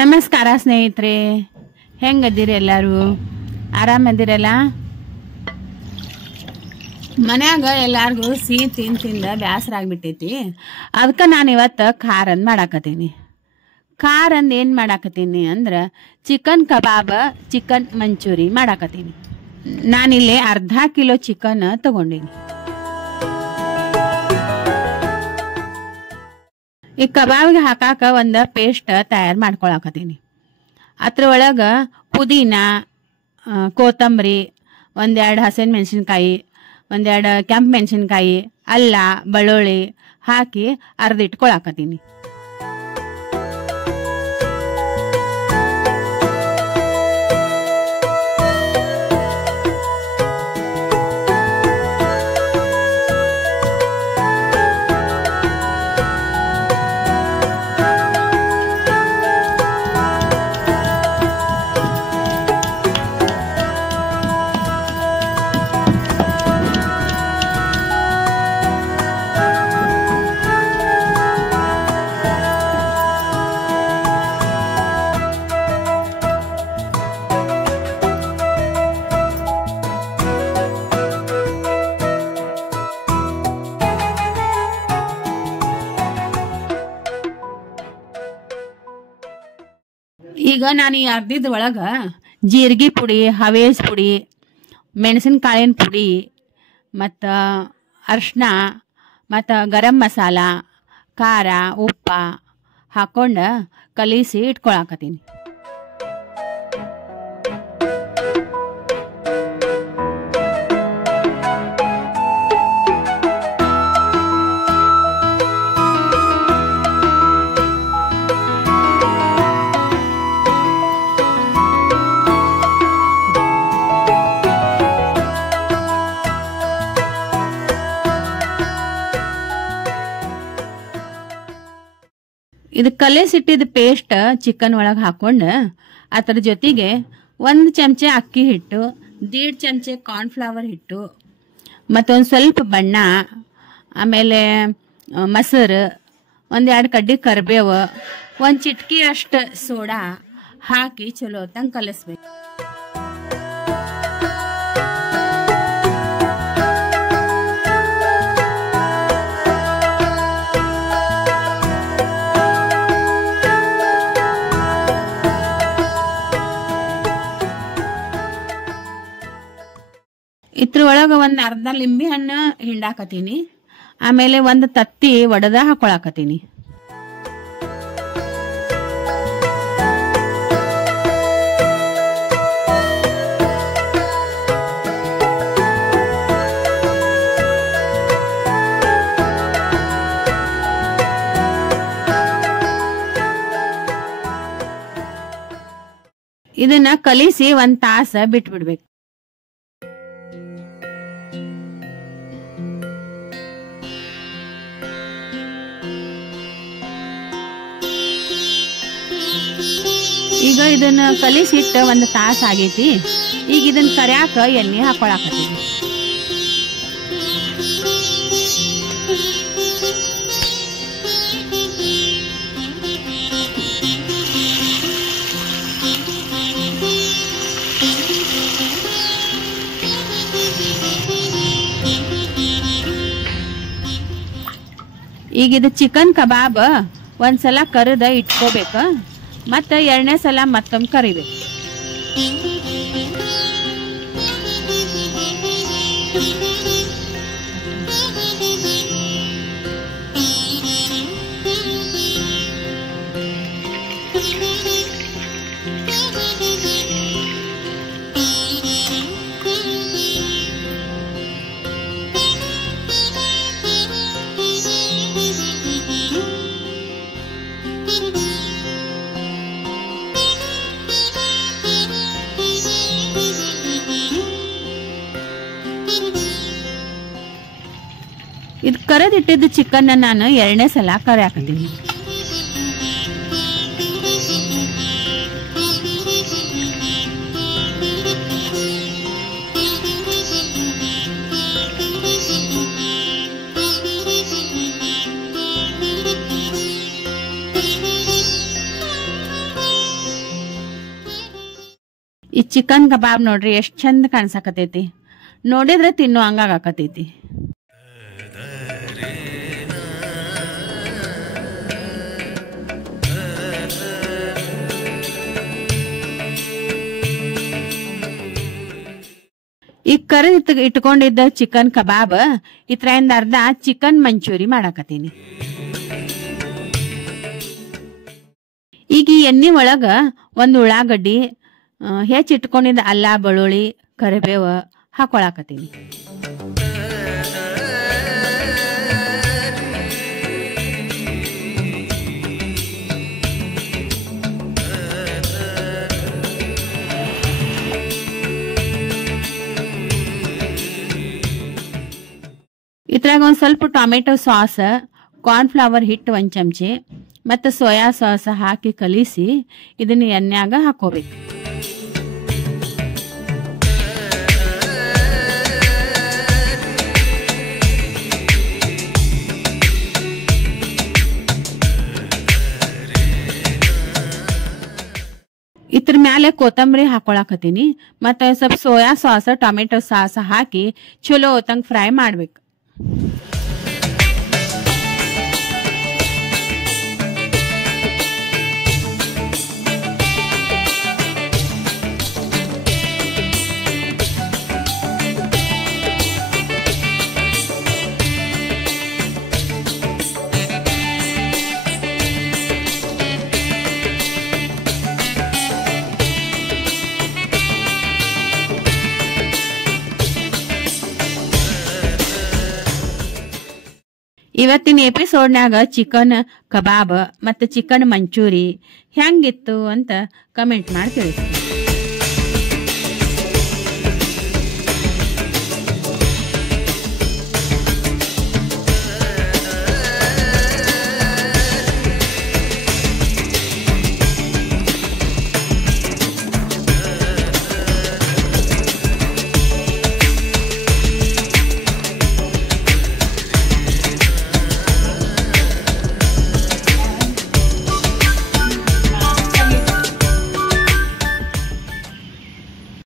ನಮಸ್ಕಾರ ಸ್ನೇಹಿತರೆ, ಹೆಂಗದಿರಿ? ಎಲ್ಲರೂ ಆರಾಮದಿರಲ್ಲ? ಮನ್ಯಾಗ ಎಲ್ಲಾರ್ಗೂ ಸಿಹಿ ತಿಂದ ಬೇಸರ ಆಗ್ಬಿಟ್ಟೈತಿ. ಅದಕ್ಕೆ ನಾನು ಇವತ್ತು ಖಾರಂದ್ ಮಾಡಾಕತ್ತೀನಿ. ಖಾರಂದ್ ಏನು ಮಾಡಾಕತ್ತೀನಿ ಅಂದ್ರೆ ಚಿಕನ್ ಕಬಾಬ್, ಚಿಕನ್ ಮಂಚೂರಿ ಮಾಡಾಕತ್ತೀನಿ. ನಾನಿಲ್ಲಿ ಅರ್ಧ ಕಿಲೋ ಚಿಕನ್ ತಗೊಂಡೀನಿ. ಈ ಕಬಾಬ್ಗೆ ಹಾಕಾಕ ಒಂದು ಪೇಸ್ಟ್ ತಯಾರು ಮಾಡ್ಕೊಳಕತ್ತೀನಿ. ಅದ್ರ ಒಳಗೆ ಪುದೀನ, ಕೊತ್ತಂಬರಿ, ಒಂದೆರಡು ಹಸಿರು ಮೆಣಸಿನ್ಕಾಯಿ, ಒಂದೆರಡು ಕೆಂಪು ಮೆಣಸಿನ್ಕಾಯಿ, ಅಲ್ಲ, ಬೆಳ್ಳುಳ್ಳಿ ಹಾಕಿ ಅರ್ದಿಟ್ಕೊಳಕತ್ತೀನಿ. ಈಗ ನಾನು ಈ ಅರ್ದಿದ ಒಳಗೆ ಜೀರಿಗೆ ಪುಡಿ, ಹವೇಸ್ ಪುಡಿ, ಮೆಣಸಿನಕಾಳಿನ ಪುಡಿ, ಮತ್ತು ಅರಿಶಿನ, ಮತ್ತು ಗರಂ ಮಸಾಲ, ಖಾರ, ಉಪ್ಪು ಹಾಕ್ಕೊಂಡು ಕಲಿಸಿ ಇಟ್ಕೊಳಕತ್ತೀನಿ. ಇದು ಕಲಿಸಿಟ್ಟಿದ್ದ ಪೇಸ್ಟ್ ಚಿಕನ್ ಒಳಗೆ ಹಾಕೊಂಡು ಅದರ ಜೊತೆಗೆ 1 ಚಮಚೆ ಅಕ್ಕಿ ಹಿಟ್ಟು, 1.5 ಚಮಚೆ ಕಾರ್ನ್ಫ್ಲವರ್ ಹಿಟ್ಟು, ಮತ್ತೊಂದು ಸ್ವಲ್ಪ ಬಣ್ಣ, ಆಮೇಲೆ ಮೊಸರು, 1-2 ಕಡ್ಡಿ ಕರಿಬೇವು, 1 ಚಿಟಕಿ ಅಷ್ಟು ಸೋಡಾ ಹಾಕಿ ಚಲೋ ಹೊತ್ತಂಗೆ ಕಲಿಸ್ಬೇಕು. ಇದ್ರ ಒಳಗೆ ಒಂದು ಅರ್ಧ ಲಿಂಬೆ ಹಣ್ಣು ಹಿಂಡಾಕತ್ತೀನಿ. ಆಮೇಲೆ ಒಂದು ತತ್ತಿ ಒಡೆದ ಹಾಕೊಳಕತ್ತೀನಿ. ಇದನ್ನ ಕಲಿಸಿ 1 ತಾಸು ಬಿಟ್ಬಿಡ್ಬೇಕು. ಈಗ ಇದನ್ನ ಕಲಿಸಿಟ್ಟ 1 ತಾಸು ಆಗೈತಿ. ಈಗ ಇದನ್ನ ಕರ್ಯಾಕ ಎಣ್ಣೆ ಹಾಕೊಳಕತ್ತೀನಿ. ಈಗ ಇದು ಚಿಕನ್ ಕಬಾಬ್ ಒಂದ್ಸಲ ಕರಿದ ಇಟ್ಕೋಬೇಕು, ಮತ್ತೆ 2ನೇ ಸಲ ಮತ್ತೊಮ್ಮೆ ಕರಿಬೇಕು. ಇದು ಕರೆದಿಟ್ಟಿದ್ದ ಚಿಕನ್ ನಾನು 2ನೇ ಸಲ ಕರಿಯಾಕತ್ತೀನಿ. ಈ ಚಿಕನ್ ಕಬಾಬ್ ನೋಡ್ರಿ ಎಷ್ಟ್ ಚಂದ ಕಾಣ್ಸಕತೈತಿ, ನೋಡಿದ್ರೆ ತಿನ್ನೋ ಹಂಗಾಗತೈತಿ. ಈ ಕರಿದ್ ಇಟ್ಕೊಂಡಿದ್ದ ಚಿಕನ್ ಕಬಾಬ್ ಇದ್ರಿಂದ ಅರ್ಧ ಚಿಕನ್ ಮಂಚೂರಿ ಮಾಡಾಕತ್ತೀನಿ. ಈಗ ಈ ಎಣ್ಣೆ ಒಳಗ ಒಂದು ಉಳ್ಳಾಗಡ್ಡಿ, ಹೆಚ್ಚಿಟ್ಕೊಂಡಿದ್ದ ಅಲ್ಲ, ಬೆಳ್ಳುಳ್ಳಿ, ಕರಿಬೇವು ಹಾಕೊಳಕತ್ತೀನಿ. ಇದ್ರಾಗ ಒಂದ್ ಸ್ವಲ್ಪ ಟೊಮೆಟೊ ಸಾಸ್, ಕಾರ್ನ್ಫ್ಲವರ್ ಹಿಟ್ಟು 1 ಚಮಚೆ ಮತ್ತು ಸೋಯಾ ಸಾಸ್ ಹಾಕಿ ಕಲಿಸಿ ಇದನ್ನ ಎಣ್ಣೆಯಾಗ ಹಾಕೋಬೇಕು. ಇದ್ರ ಮ್ಯಾಲೆ ಕೊತ್ತಂಬರಿ ಹಾಕೊಳಕತ್ತೀನಿ. ಮತ್ತೆ ಸ್ವಲ್ಪ ಸೋಯಾ ಸಾಸ್, ಟೊಮೆಟೊ ಸಾಸ್ ಹಾಕಿ ಚಲೋ ಹೊತ್ತಂಗ್ ಫ್ರೈ ಮಾಡ್ಬೇಕು. ಇವತ್ತಿನ ಎಪಿಸೋಡ್ನಾಗ ಚಿಕನ್ ಕಬಾಬ್ ಮತ್ತು ಚಿಕನ್ ಮಂಚೂರಿ ಹೆಂಗಿತ್ತು ಅಂತ ಕಮೆಂಟ್ ಮಾಡಿ ತಿಳಿಸಿ.